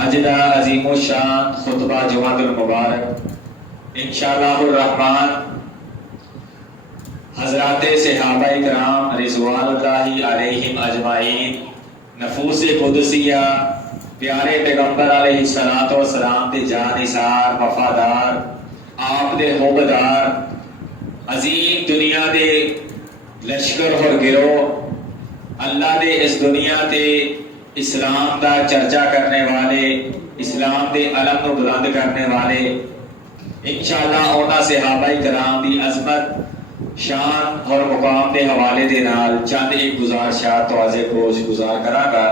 آج دا عظیم و شان خطبہ جمعۃ المبارک انشاءاللہ الرحمن حضرات صحابہ کرام رضوان اللہ علیہم اجمعین نفوس قدسیہ پیارے پیغمبر علیہ الصلوۃ والسلام دے جانثار وفادار آپ دے حوبدار عظیم دنیا دے لشکر اور گروہ اللہ دے اس دنیا تے اسلام دا چرچا کرنے والے اسلام دے علم نو بلند کرنے والے انشاءاللہ اونا صحابہ کرام دی عظمت شان اور مقام دے حوالے دے نال چند ایک گزارشات توازے کوش گزار کراں گا۔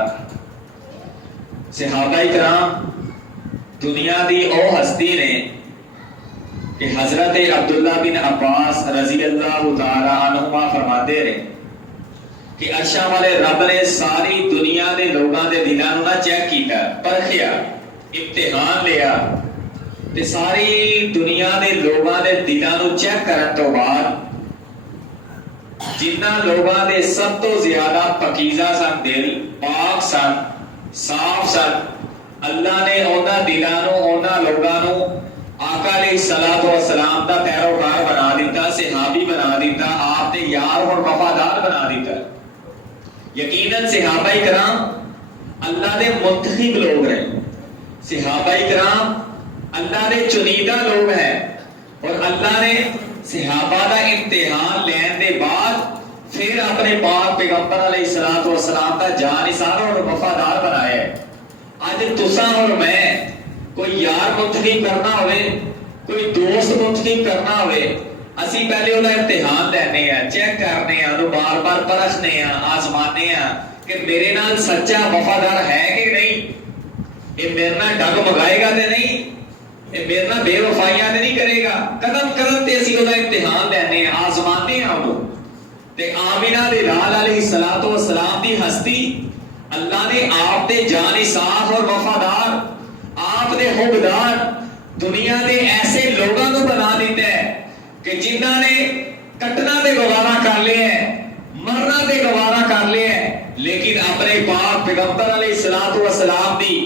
صحابہ کرام دنیا دی او ہستی نے کہ حضرت عبداللہ بن عباس رضی اللہ تعالی عنہما فرماتے رہے کہ عرشاں والے رب نے ساری دنیا دے لوگاں دے دلاں نوں چیک کیتا، پرکھیا، امتحان لیا تے ساری دنیا دے لوگاں دے دلاں نوں چیک کرن تو بعد جنہاں لوگاں دے سب تو زیادہ پاکیزہ سن دل، پاک سن، صاف سن، اللہ نے انہاں دلاں نوں انہاں لوگاں نوں آقا علیہ الصلوۃ والسلام دا پیروکار بنا دیتا، صحابی بنا دیتا، آپ دے یار اور وفادار بنا دیتا۔ یقیناً صحابہ کرام اللہ دے منتخب لوگ رہے، صحابہ کرام اللہ دے چنیدہ لوگ ہیں، اور اللہ نے صحابہ دا امتحان لین دے بعد پھر اپنے پاک پیغمبر علیہ الصلوۃ والسلام دا جانثار اور وفادار بنایا ہے۔ آج تساں اور میں کوئی یار منتخب کرنا ہوئے، کوئی دوست منتخب کرنا ہوئے، اسی پہلے انہاں امتحان لینے ہیں، چیک کرنے ہیں، انہوں بار بار پرکھنے ہیں، آزمانے ہیں کہ میرے نال سچا وفادار ہے کہ نہیں، یہ میرے نال ڈگ مگائے گا تے نہیں، یہ میرے نال بے وفائیاں تے نہیں کرے گا۔ قدم قدم تے اسی انہاں امتحان لینے ہیں، آزمانے ہیں انہوں تے آمینہ دے لال علیہ الصلوۃ والسلام دی ہستی اللہ نے آپ دے جانثار اور وفادار، آپ دے حوبدار دنیا دے ایسے لوگاں کو بنا دیتا ہے کہ جنہاں نے کٹنا دے گوارا کر لے ہیں، مرنا دے گوارا کر لے ہیں، لیکن اپنے پاک پیغمبر علیہ الصلوۃ والسلام دی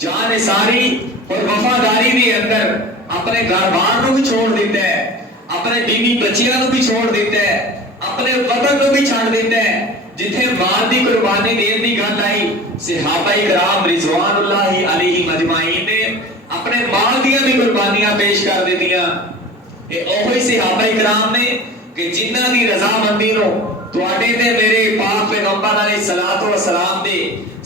جانثاری اور وفاداری دے اندر اپنے گھر بار نو بھی چھوڑ دیتا ہے، اپنے بیوی بچیاں نو بھی چھوڑ دیتا ہے، اپنے وطن نو بھی چھوڑ دیتا ہے۔ جتھے مال دی قربانی دین دی گل آئی، صحابہ کرام رضوان اللہ علیہ مجمعین نے اپنے مال دیاں بھی قربانیاں پیش کر دیتیاں۔ اے اوہی صحابہ کرام نے کہ جنہاں دی رضامندی نو تواڈے تے میرے پاک پیغمبر علیہ الصلوۃ والسلام دے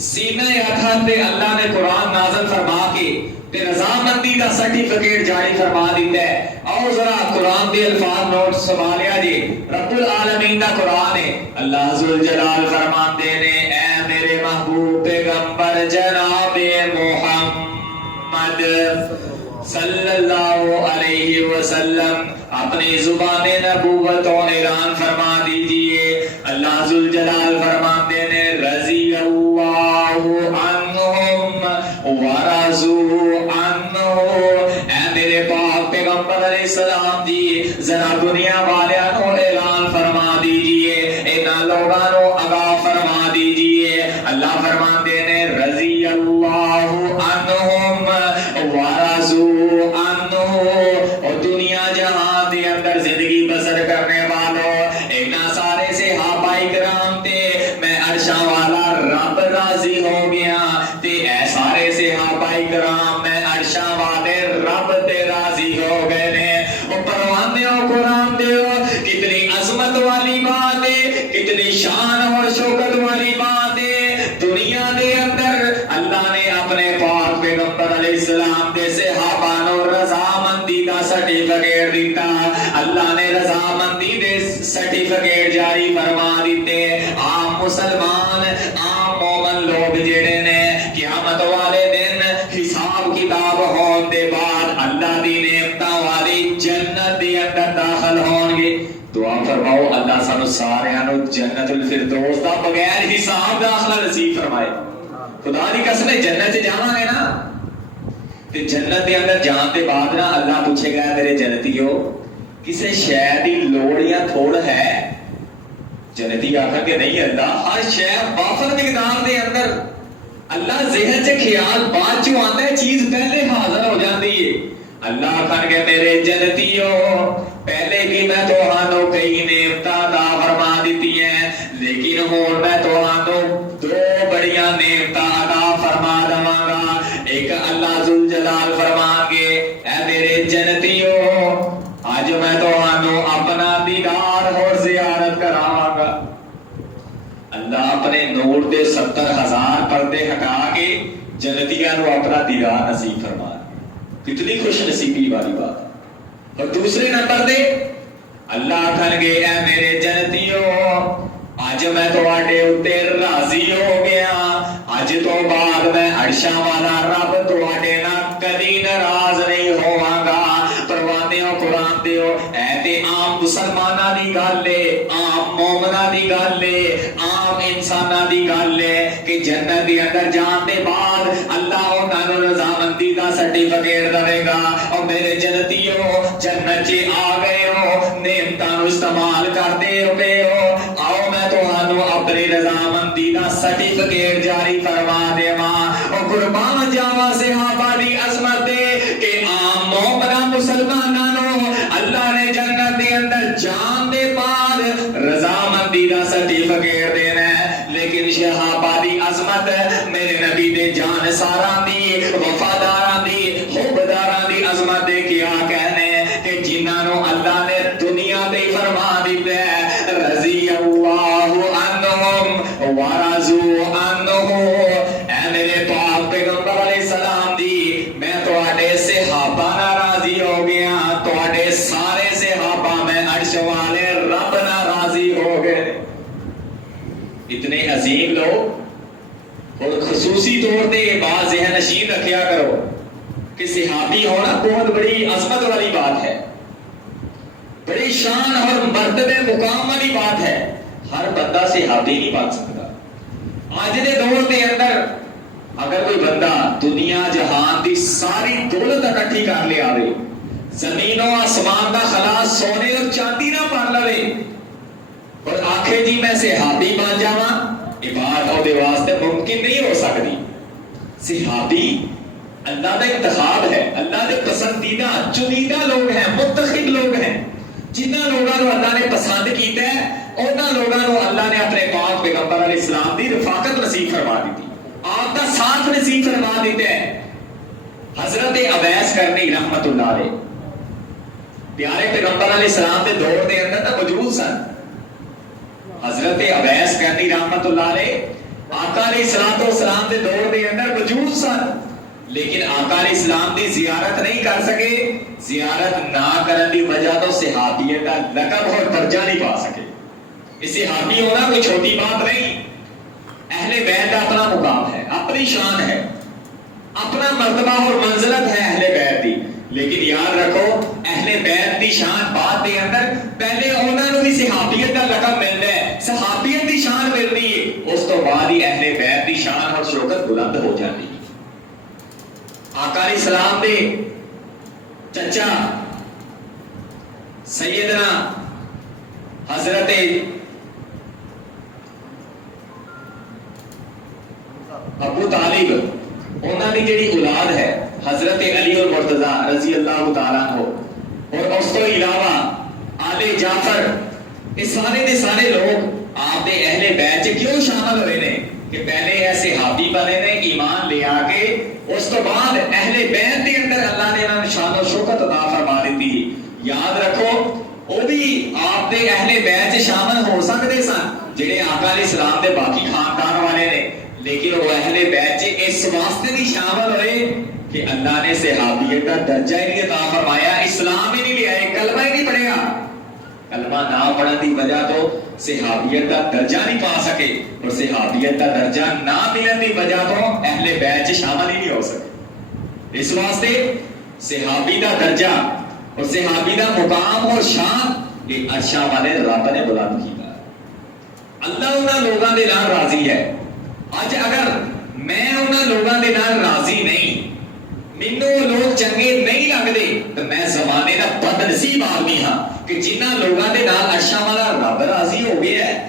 سینہ اطہر تے اللہ نے قرآن نازل فرما کے تے رضامندی دا سرٹیفکیٹ جاری فرما دیتا ہے۔ اور ذرا قرآن دے الفاظ نوٹ سنبھالیا جی، رب العالمین دا قرآن ہے، اللہ ذوالجلال فرماتے نے اے میرے محبوب پیغمبر جناب محمد صلی اللہ علیہ وسلم اپنی زبان نبوت و اعلان فرما دیجئے۔ اللہ ذوالجلال فرماتے نے رضی اللہ عنہم ورضوا عنہ، اے میرے پاک پیغمبر علیہ السلام جی ذرا دنیا والیاں کو اعلان فرما دیجئے، انہاں لوگاں نو آگاہ فرما دیجئے۔ اللہ فرماتے نے رضی اللہ عنہم ورضوا عنہ، اور دنیا جہاں دے اندر زندگی بسر کرنے والوں اینا سارے صحابہ کرام تے میں عرشاں والا رب راضی ہو گیا تے اے سارے صحابہ کرام میں عرشاں والے رب تے راضی ہو گئے نے۔ او پروانے ہو قرآن دے ہو کتنی عظمت والی بات ہے، کتنی شان اور شوکت والی بات ہے۔ دنیا دے اندر اللہ نے اپنے پاک پیغمبر علیہ السلام دے صحابہ نو رضامندی دا سرٹیفکیٹ دیتا، اللہ نے رضامندی دے سرٹیفکیٹ جاری فرما دیتے۔ عام مسلمان عام مومن لوگ جڑے نے قیامت والے دن حساب کتاب ہون دے بعد اللہ دی نعمتاں والی جنت دے اندر داخل ہون گے۔ دعا فرماؤ اللہ سانو سارے نو جنت الفردوس دا بغیر حساب داخلہ نصیب فرمائے۔ خدا دی قسم ہے جنت چ جاواں گے نا تے جنت دے اندر جان دے بعد نا اللہ پوچھے گا میرے جنتیو کسے شے دی لوڑ یا تھوڑ ہے؟ جنتی آخر کہ نہیں اللہ ہر شے وافر مقدار دے اندر اللہ ذہن سے خیال بعد چوں آتا ہے, چیز پہلے حاضر ہو جاتی ہے. اللہ آخر کے میرے جنتیو پہلے بھی میں تہانوں کئی نعمتاں عطا فرما دیتی ہیں, لیکن ہن میں تہانوں دو بڑیاں نعمتاں عطا فرما دواں گا. ایک اللہ ذوالجلال فرمان گے اے میرے جنتیو اج میں تہانوں اپنا دیدار اور زیارت کراواں گا. اللہ اپنے نور دے 70,000 پردے ہٹا کے جنتیاں نو اپنا دیدار نصیب فرما. کتنی خوش نصیبی والی بات ہے. اور دوسرے نمبر دے اللہ آکھن گے اے میرے جنتیو اج میں تواڈے اوتے راضی ہو گیا, اج تو بعد میں عرشاں والا رب تواڈے نال کدی ناراض نہیں ہوواں گا. پروانےو قرآن دیو اے تے عام مسلماناں دی گل ہے, عام مومناں دی گل ہے, عام انساناں دی گل ہے کہ جنت دے اندر جان دے بعد اللہ انہاں نوں رضامندی دا سرٹیفکیٹ دے گا. اور میرے جنتیو جنت چ آ گئے ہو, نعمتاں نوں استعمال کردے ہو, آؤ میں تہانوں اپنی رضامندی دا سرٹیفکیٹ جاری فرما دیواں. اور قربان جاواں صحابہ دی عظمت دے کہ عام مومناں مسلماناں نوں اللہ نے جنت دے اندر جان دے بعد رضامندی دا سرٹیفکیٹ دینا ہے, لیکن صحابہ دی عظمت میرے نبی دے جان ساراں دی وفاداراں دی حبداراں دی عظمت دے کیا کہنے کہ جنہاں نوں اللہ نے دنیا تے فرما دتا ہے رضی اللہ عنہم ورضوا عنہ. اے میرے پاک پیغمبر علیہ السلام دی میں تواڈے صحابہ نال راضی ہو گیا, تواڈے سارے صحابہ میں عرش والے رب نال راضی ہو گئے. اتنے عظیم لوگ. اور خصوصی طور پہ یہ بات ذہن نشین رکھیا کرو کہ صحابی ہونا بہت بڑی عظمت والی بات ہے, بڑی شان اور مرتبے مقام والی بات ہے. ہر بندہ صحابی نہیں بن سکتا. آج دے دور کے اندر اگر کوئی بندہ دنیا جہان دی ساری دولت اکٹھی کر لے آوے, زمین و آسمان دا خلاص سونے اور چاندی نہ پڑ لوے اور آکھے جی میں صحابی بن جاواں, یہ بات اور دے واسطے ممکن نہیں ہو سکتی. صحابی اللہ کا انتخاب ہے, اللہ کے پسندیدہ چنیدہ لوگ ہیں, منتخب لوگ ہیں. جنہاں لوگاں نوں اللہ نے پسند کیتا ہے انہاں لوگاں نوں اللہ نے اپنے پاک پیغمبر علیہ السلام دی رفاقت نصیب فرما دی, آپ کا ساتھ نصیب فرما دیتا ہے. حضرت اویس کرنی رحمت اللہ علیہ پیارے پیغمبر علیہ السلام کے دور کے اندر تو موجود سن. حضرت اویس کرنی رحمت اللہ علیہ آقا علیہ السلام کے دور کے اندر موجود سن, لیکن آقا علیہ السلام کی زیارت نہیں کر سکے. زیارت نہ کرنے کی وجہ تو صحابیت کا لقب اور درجہ نہیں پا سکے. اس صحابی ہونا کوئی چھوٹی بات نہیں. اہل بیت کا اپنا مقام ہے, اپنی شان ہے, اپنا مرتبہ اور منزلت ہے اہل بیت کی. لیکن یاد رکھو اہل بیت کی شان بعد کے اندر پہلے انہوں نے صحابیت کا لقب ملتا ہے, صحابیت کی شان ملتی ہے, اس تو بعد ہی اہل بیت کی شان اور شوکت بلند ہو جاتی ہے. آقا علیہ السلام دے چچا سیدنا حضرت ابو طالب انہوں نے جڑی اولاد ہے حضرت علی المرتضیٰ رضی اللہ تعالیٰ عنہ, اور اس کو علاوہ آل جعفر, یہ سارے دے سارے لوگ آپ دے اہل بیت چ کیوں شامل ہوئے نے کہ پہلے ایسے صحابی بنے نے ایمان لے آ کے, اس تو بعد اہل بیت کے اندر اللہ نے انہوں نے شان و شوکت عطا فرما دی. یاد رکھو وہ بھی آپ دے اہل بیت چ شامل ہو سکتے سن جڑے آقا علیہ السلام دے باقی خاندان والے نے, لیکن وہ اہل بیت چ اس واسطے نہیں شامل ہوئے کہ اللہ نے صحابیت کا درجہ ہی نہیں عطا فرمایا, اسلام ہی نہیں لیا, کلمہ ہی نہیں پڑھیا. کلمہ نہ پڑھنے کی وجہ تو صحابیت کا درجہ نہیں پا سکے, اور صحابیت کا درجہ نہ ملنے کی وجہ تو اہل بیت چ شامل ہی نہیں ہو سکے. اس واسطے صحابی کا درجہ اور صحابی کا مقام اور شان یہ عرشاں والے رب نے بلند کیا. اللہ انہاں لوگاں دے نال راضی ہے. اج اگر میں انہاں لوگاں دے نال راضی نہیں, مینوں لوگ چنگے نہیں لگتے, تو میں زمانے کا بد نصیب آدمی ہاں کہ جنہاں لوگاں دے نال عرشاں والا رب راضی ہو گیا ہے,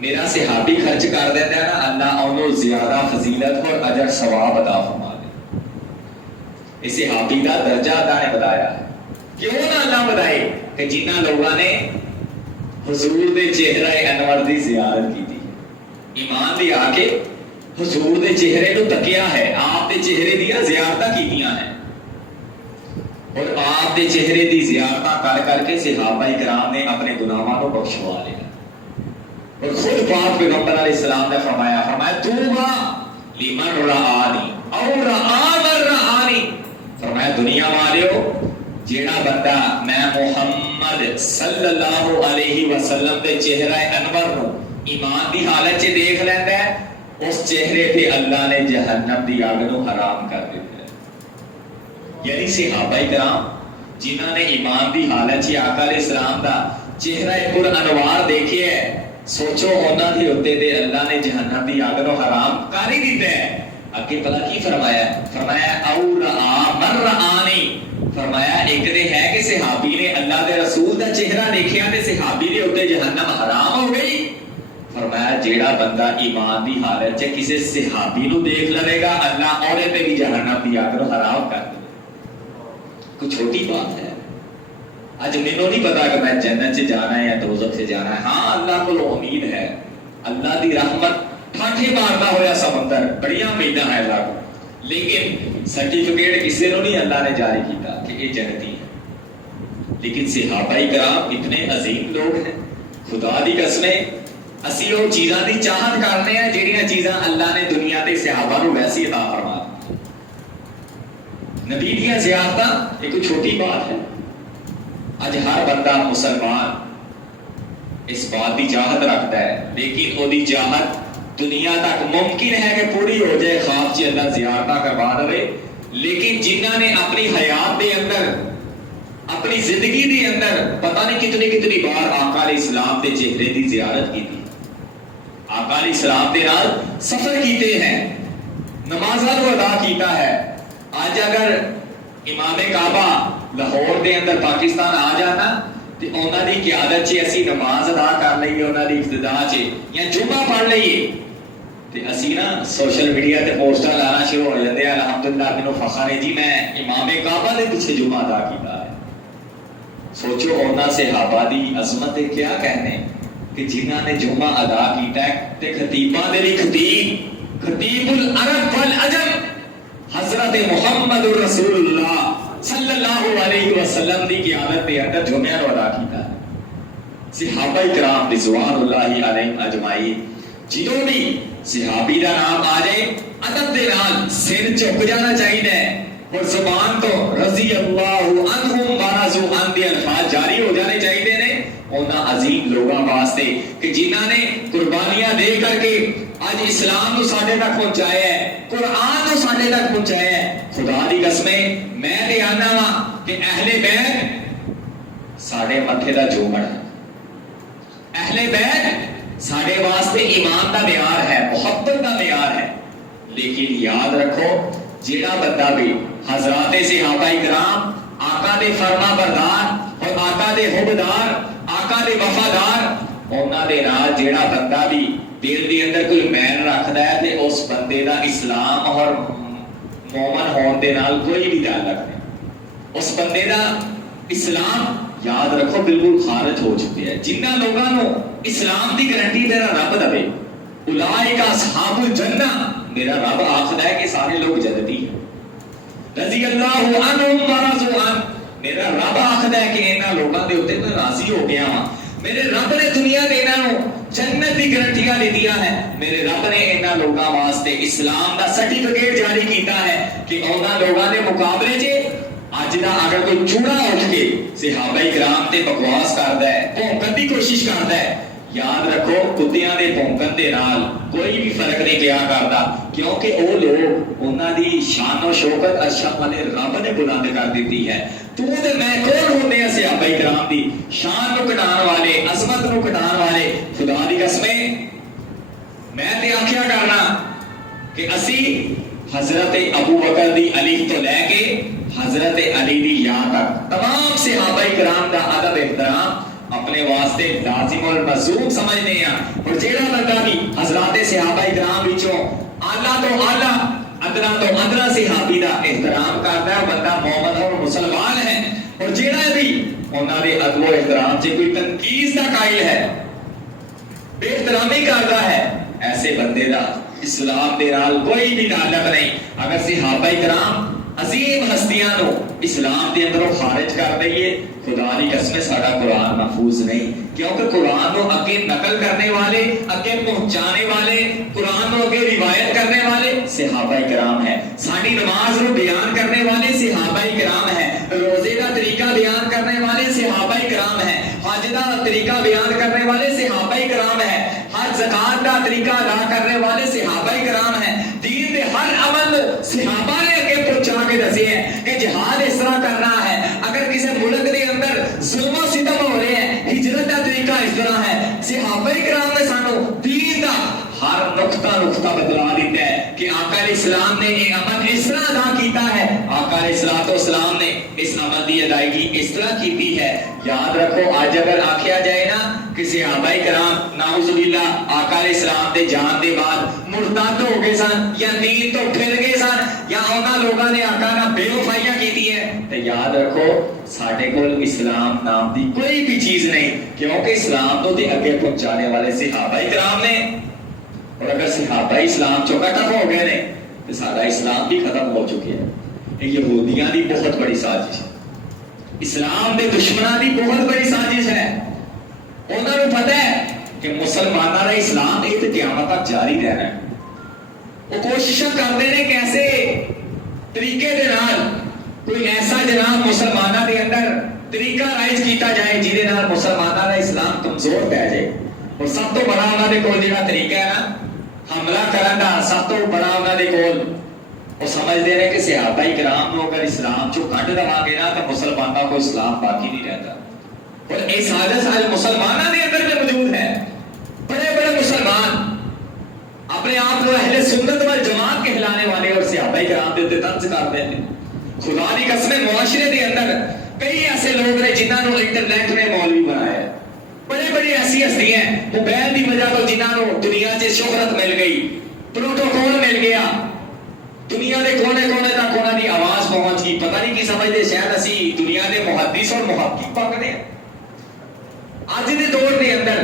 میرا صحابی خرچ کر دیتا ہے نا، اللہ انہوں زیادہ فضیلت اور اجر ثواب عطا فرما دے. اس صحابی کا درجہ اللہ نے بتایا ہے. کیوں نہ اللہ بتائے کہ جنہ لوگوں نے حضور دے چہرہ انور دی زیارت کی تھی، ایمان دی آ کے حضور دے چہرے نو تکیا ہے، آپ دے چہرے دیا زیارتاں کیتیاں ہیں، اور آپ دے چہرے دی زیارتاں کر کر کے صحابہ کرام نے اپنے گناہاں کو بخشوا لیا. اور خود پاک پیغمبر علیہ السلام نے فرمایا توبہ لمن رآنی او رآ من رآنی. فرمایا دنیا والیو جیڑا بندہ میں محمد صلی اللہ علیہ وسلم دے چہرہ انور نو ایمان دی حالت چ دیکھ لیندا ہے، اس چہرے پہ اللہ نے جہنم دی آگ نو حرام کر دیتا ہے. یعنی صحابہ کرام جنہاں نے ایمان دی حالت چ آقا علیہ السلام دا چہرہ پر انوار دیکھے ہے، سوچو انہاں دے اوتے تے اللہ نے جہنم دی آگ نو حرام کر ہی دیتا ہے. اگے پتہ کی فرمایا؟ فرمایا او رآ من رآنی. فرمایا ایک دے ہے کہ صحابی نے اللہ دے رسول دا چہرہ دیکھیا تے صحابی دے اوتے جہنم حرام ہو گئی. فرمایا جیڑا بندہ ایمان دی حالت چ کسی صحابی نو دیکھ لے گا، اللہ اورے تے بھی جہنم دی آگ نو حرام کر دے. کوئی چھوٹی بات ہے؟ اج مینوں نہیں پتا کہ میں جنت سے جانا ہے یا دوزخ سے جانا ہے. ہاں اللہ کو امید ہے، اللہ دی رحمت ٹھاٹھے مارتا ہوا سمندر بڑیاں امیداں ہیں اللہ کو، لیکن سرٹیفکیٹ کسی نو نہیں اللہ نے جاری کیتا کہ یہ جنتی ہے. لیکن صحابہ کرام اتنے عظیم لوگ ہیں، خدا دی قسمیں اسی وہ چیزاں دی چاہت کرنے ہیں جہاں چیزاں اللہ نے دنیا تے صحابہ نو ویسی عطا فرما دی. نبی دیاں زیارتاں یہ کوئی چھوٹی بات ہے. اج ہر بندہ مسلمان اس بات کی چاہت رکھتا ہے، لیکن وہ چاہت دنیا تک ممکن ہے کہ پوری ہو جائے، خواب چ اللہ زیارتاں کروا دے. لیکن جنہاں نے اپنی حیات دے اندر اپنی زندگی دے اندر پتہ نہیں کتنی بار آقا علیہ السلام دے چہرے دی زیارت کی تھی، آقا علیہ السلام دے نال سفر کیتے ہیں، نمازاں نو ادا کیتا ہے. آج اگر امام کعبہ لاہور دے اندر پاکستان آ جانا تے انہاں دی قیادت چ اسی نماز ادا کر لئیے، انہاں دی ابتدا چ یا جمعہ پڑھ لئیے تے اسی نا سوشل میڈیا تے پوسٹر لانا شروع ہو جاندے ہیں الحمدللہ مینوں فخر ہے جی میں امام کعبہ دے پیچھے جمعہ ادا کیتا ہے. سوچو انہاں صحابہ دی عظمت کیا کہنے کہ جنہاں نے جمعہ ادا کیتا ہے تے خطیباں دے لئی خطیب العرب والعجم حضرت محمد رسول اللہ صلی اللہ علیہ وسلم دی قیادت دے اندر جمعہ نو ادا کیتا ہے. صحابہ کرام رضوان اللہ علیہم اجمعین جدوں بھی صحابی دا نام آ جائے ادب دے نال سر جھک جانا چاہیے اور زبان تو رضی اللہ عنہم ورضوا عنہ دے الفاظ جاری ہو جانے چاہیے نے انہاں عظیم لوگاں واسطے کہ جنہاں نے قربانیاں دے کر کے آج اسلام کو ساڈے تک پہنچایا ہے، قرآن کو ساڈے تک پہنچایا ہے. خدا دی قسمیں میں تے آنا وا کہ اہل بیت ساڈے متھے دا جومڑ ہے، اہل بیت ساڈے واسطے ایمان دا معیار ہے، محبت دا معیار ہے. لیکن یاد رکھو جیڑا بندہ بھی حضرات صحابہ کرام آقا دے فرما بردار اور آقا دے حبدار آقا دے وفادار انہاں دے نال جیڑا بندہ بھی دل دے اندر کوئی میل رکھدا ہے تے اس بندے دا اسلام اور مومن ہون دے نال کوئی بھی تعلق نہیں. اس بندے دا اسلام یاد رکھو بالکل خارج ہو چکے ہیں. جنہاں لوگاں نو اسلام دی گارنٹی میرا رب دے اولئک اصحاب الجنہ، میرا رب آکھدا ہے کہ سارے لوگ جنتی ہیں. رضی اللہ عنہم ورضوا عنہ، میرا رب آکھدا ہے کہ انہاں لوگاں دے اوتے میں راضی ہو گیا ہاں. میرے رب نے دنیا دے انہاں نو جنت دی گارنٹیاں دیتیاں ہیں. میرے رب نے انہاں لوگاں واسطے اسلام دا سرٹیفکیٹ جاری کیتا ہے کہ انہاں لوگاں دے مقابلے چ اج دا اگر کوئی چوڑا اٹھ کے صحابہ کرام تے بکواس کردا ہے، بھونکن دی کوشش کردا ہے، یاد رکھو کتیاں دے بھونکن دے نال کوئی بھی فرق نہیں پیا کردا، کیونکہ او لوگ انہاں دی شان و شوکت عرش والے رب نے بلند کر دیتی ہے. تو تے میں کون ہوندے ہیں صحابہ کرام دی شان نو کٹان والے، عظمت نو کٹان والے. خدا دی قسمیں میں تے آکھیا کرنا کہ اسی حضرت ابو بکر دی الف تو لے کے حضرت علی دی یا تک تمام صحابہ کرام دا ادب احترام اپنے واسطے لازم اور ملزوم سمجھنے ہیں. اور جیڑا بندہ بھی حضرات صحابہ کرام وچوں اعلیٰ تو اعلیٰ ادنا تو ادنا صحابی دا احترام کرتا ہے بندہ مومن اور مسلمان ہے. اور جیڑا بھی انہاں دے ادب و احترام سے کوئی تنقید دا قائل ہے, بے احترامی کرتا ہے, ایسے بندے دا اسلام دے نال کوئی بھی تعلق نہیں. اگر صحابہ کرام عظیم ہستیاں نو اسلام دے اندروں خارج کر دئیے, خدا دی قسم ساڈا قرآن محفوظ نہیں. کیونکہ قرآن کو اگے نقل کرنے والے, اگے پہنچانے والے, قرآن کو اگے روایت کرنے والے صحابہ کرام ہیں. ساری نماز کو بیان کرنے والے صحابہ کرام ہیں. روزے کا طریقہ بیان کرنے والے صحابہ کرام ہیں. حج کا طریقہ بیان کرنے والے صحابہ کرام ہیں. حج زکات کا طریقہ ادا کرنے والے صحابہ کرام ہیں. دین دے ہر عمل صحابہ نے اگے پہنچا کے دسے ہیں کہ جہاد اس طرح کرنا ہے. اگر کسی ملک کے اندر ظلم و ستم ہو رہے ہیں, ہجرت کا طریقہ اس طرح ہے. صحابہ کرام نے سانو دین کا ہر نقطہ بدلا دیتا ہے کہ آقا علیہ السلام نے یہ عمل اس طرح ادا کیتا ہے, آقا علیہ السلام نے اس عمل کی ادائیگی اس طرح کیتی ہے. یاد رکھو آج اگر آکھیا جائے نا کہ صحابہ کرام نعوذ باللہ آقا علیہ السلام دے جان دے بعد مرتد ہو گئے سن یا دین تو پھر گئے سن یا انہاں لوگاں نے آقا نال بے وفائیاں کیتی ہے, تو یاد رکھو ساڈے کول اسلام نام دی کوئی بھی چیز نہیں, کیونکہ اسلام تو تے اگے پہنچانے والے صحابہ کرام نے. اور اگر صحابہ اسلام چو ختم ہو گئے نے تو سارا اسلام بھی ختم ہو چکے ہیں. یہ یہودیاں دی بہت بڑی سازش ہے, اسلام دے دشمناں دی بہت بڑی سازش ہے. انہاں نوں پتہ ہے کہ مسلماناں دا اسلام یہ تے قیامت تک جاری رہنا ہے. وہ کوشش کرتے ہیں کیسے طریقے دے نال کوئی ایسا جناب مسلماناں دے اندر طریقہ رائج کیتا جائے جہدے نال مسلماناں دا اسلام کمزور پہ جائے. اور سب تو بڑا انہاں دے کول جہاں طریقہ ہے نا حملہ کرن دا, سب تو بڑا انہاں دے کول وہ سمجھتے ہیں کہ صحابہ کرام کو اگر اسلام چو کٹ دوا گے نا تو مسلمانوں کو اسلام باقی نہیں رہتا. اور یہ سازش آج مسلمانوں کے اندر میں موجود ہے. بڑے بڑے مسلمان اپنے آپ کو اہل سنت والجماعت کہلانے والے اور صحابہ کرام کے اوپر طنز کرتے ہیں. خدا کی قسم معاشرے کے اندر کئی ایسے لوگ ہیں جنہوں نے انٹرنیٹ نے مولوی بنایا ہے. بڑے بڑی ایسی ہستی ہیں موبائل کی وجہ تو جنہوں نے دنیا سے شہرت مل گئی, پروٹوکول مل گیا, دنیا کے کونے کونے تک انہوں کی آواز پہنچ گئی. پتہ نہیں کی سمجھتے شاید اسی دنیا کے محدث اور محقق پکڑے ہیں. آج کے دور کے اندر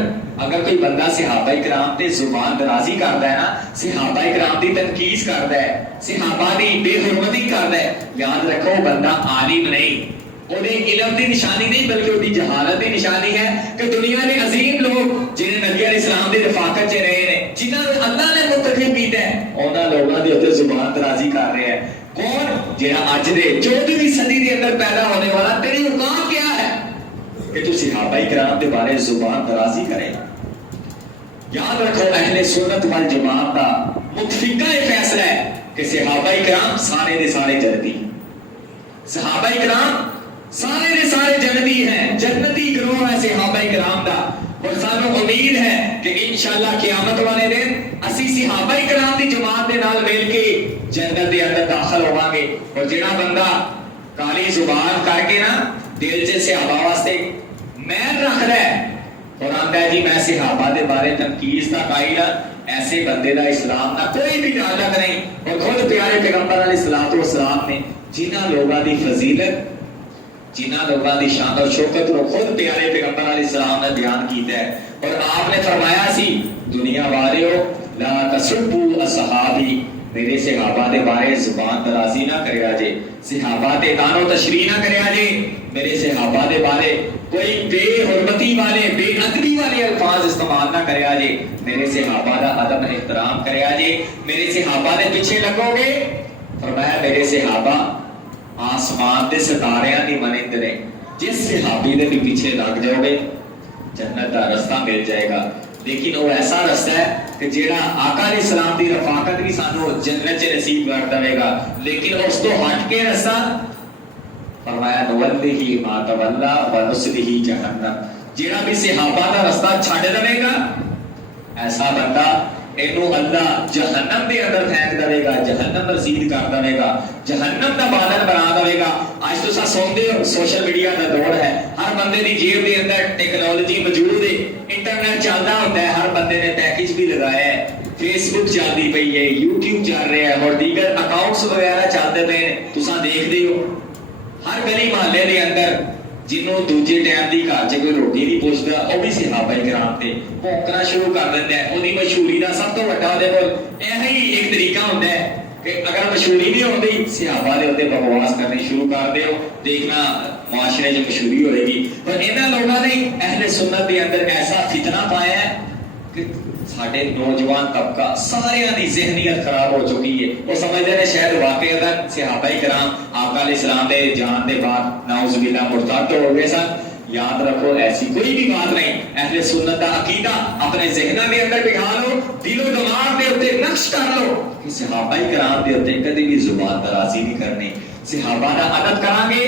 اگر کوئی بندہ صحابہ کرام تے زبان درازی کرتا ہے نا, صحابہ کرام دی تنقید کرتا ہے, صحابہ دی بے حرمتی کرتا ہے, یاد رکھو بندہ عالم نہیں, وہ علم دی نشانی نہیں بلکہ وہ جہالت دی نشانی ہے کہ دنیا کے عظیم لوگ جنہیں نبی علیہ السلام دی رفاقت چ رہے ہیں, جنہوں نے اللہ نے منتخب کیتا ہے, انہاں لوگوں کے اوپر زبان درازی کر رہے ہیں. کون جہاں اج دے 14ویں صدی کے اندر پیدا ہونے والا, تیری اوقات کیا ہے کہ تو صحابہ کرام کے بارے زبان درازی کرے. یاد رکھو اہل سنت والجماعت کا متفقہ فیصلہ ہے کہ صحابہ کرام سارے دے سارے جنتی, صحابہ کرام سارے دے سارے جنتی ہیں, جنتی گروہ ہے صحابہ کرام دا. اور سانو امید ہے کہ انشاءاللہ قیامت والے دن اسی صحابہ کرام دی جماعت دے نال مل کے جنت دے اندر داخل ہوواں گے. اور جڑا بندہ کالی زبان کر کے نا دل چ صحابہ واسطے میل رکھدا ہے اور آندا ہے جی میں صحابہ دے بارے تنقید دا قائل ہاں, ایسے بندے دا اسلام نہ کوئی بھی تعلق نہیں. اور خود پیارے پیغمبر علیہ الصلوۃ والسلام نے جنہاں لوگاں دی فضیلت, جنہاں لوگاں دی شان اور شوکت کو خود پیارے پیغمبر علیہ السلام نے بیان کیتا ہے. اور آپ نے فرمایا سی دنیا والیو لا تسبوا اصحابی, میرے صحابہ دے بارے زبان درازی نہ کریا جے, صحابہ دے دان و تشریح نہ کریا جے, میرے صحابہ دے بارے کوئی بے حرمتی والے بے ادبی والے الفاظ استعمال نہ کریا جے, میرے صحابہ دا ادب احترام کریا جے, میرے صحابہ دے پیچھے لگو گے. فرمایا میرے صحابہ آسمان دے ستاریاں دی مانند نے, جس صحابی دے بھی پیچھے لگ جاؤ گے جنت دا رستہ مل جائے گا. لیکن وہ ایسا رستہ ہے کہ جیڑا آقا علیہ السلام دی رفاقت بھی سانو جنت چ نصیب کر دے گا, لیکن اس تو ہٹ کے رستہ فرمایا نولہ ما تولا ونصلہ جہنم, جیڑا بھی صحابہ دا رستہ چھڈ دے گا ایسا بندہ اینو اللہ جہنم دے اندر پھینک دے گا, جہنم رسید کر دے گا, جہنم دا بادل بنا دے گا. آج تو سا سن دے ہو سوشل میڈیا دا دور ہے, ہر بندے دی جیب دے اندر ٹیکنالوجی موجود ہے، انٹرنیٹ چلتا ہوتا ہے، ہر بندے نے پیکج بھی لگایا ہے، فیس بک چلتی پئی ہے، یوٹیوب چل رہا ہے اور دیگر اکاؤنٹس وغیرہ چلتے پے، تساں دیکھتے ہو ہر گلی محلے دے اندر جنوں دوجے ٹائم دی گھر چ کوئی روٹی نہیں پوچھتا، وہ بھی صحابہ کرام تے بھونکنا شروع کر دیتا ہے۔ وہی مشہوری کا سب تو بڑا وہ یہی ایک طریقہ ہوتا ہے کہ اگر مشہوری نہیں ہوتی صحابہ دے اتنے بکواس کرنی شروع کر دیو، دیکھنا معاشرے چ مشہوری ہوئے گی۔ پر انہاں لوگوں نے اہل سنت دے اندر ایسا فتنہ پایا ہے کہ ساڈے نوجوان طبقہ سارے دی ذہنیت خراب ہو چکی ہے، وہ سمجھتے ہیں شاید واقعہ صحابہ کرام آقا علیہ السلام دے جان دے بعد نعوذ باللہ مرتد ہو گئے سن۔ یاد رکھو ایسی کوئی بھی بات نہیں، اہل سنت کا عقیدہ اپنے ذہنوں کے اندر بٹھا لو، دل و دماغ کے اوپر نقش کر لو کہ صحابہ کرام کے اوپر کبھی بھی زبان درازی نہیں کرنی، صحابہ کا ادب کریں گے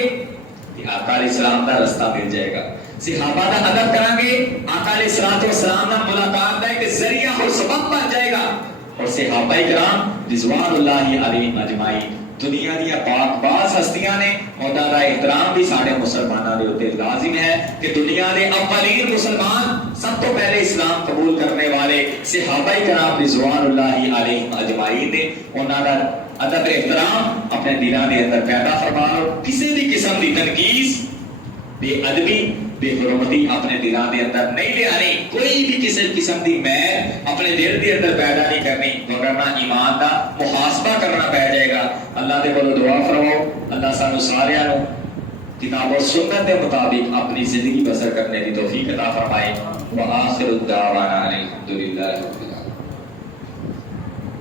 آقا علیہ السلام کا رستہ مل جائے گا، صحابہ کا ادب کریں گے آقا علیہ السلام کا ملاقات کا ایک ذریعہ اور سبب بن جائے گا۔ اور صحابہ کرام رضوان اللہ علیہم اجمعین دنیا دیا پاک باز ہستیاں نے، انہاں دا احترام بھی سارے مسلمانوں دے اوپر لازم ہے کہ دنیا دے اولین مسلمان سب تو پہلے اسلام قبول کرنے والے صحابہ کرام رضوان اللہ علیہم اجمعین نے، انہاں دا ادب احترام اپنے دلوں کے اندر پیدا فرما لو، کسی بھی قسم کی تنقید بے ادبی بے حرمتی اپنے دلوں کے اندر نہیں لے آنی، کوئی بھی کسی قسم کی میل اپنے دل کے اندر پیدا نہیں کرنی، ورنہ ایمان کا محاسبہ کرنا پی جائے گا۔ اللہ دے کولوں دعا فرماؤ اللہ سانو سارے کتاب و سنت کے مطابق اپنی زندگی بسر کرنے کی توفیق عطا فرمائے۔ وآخر الدعوانا الحمدللہ۔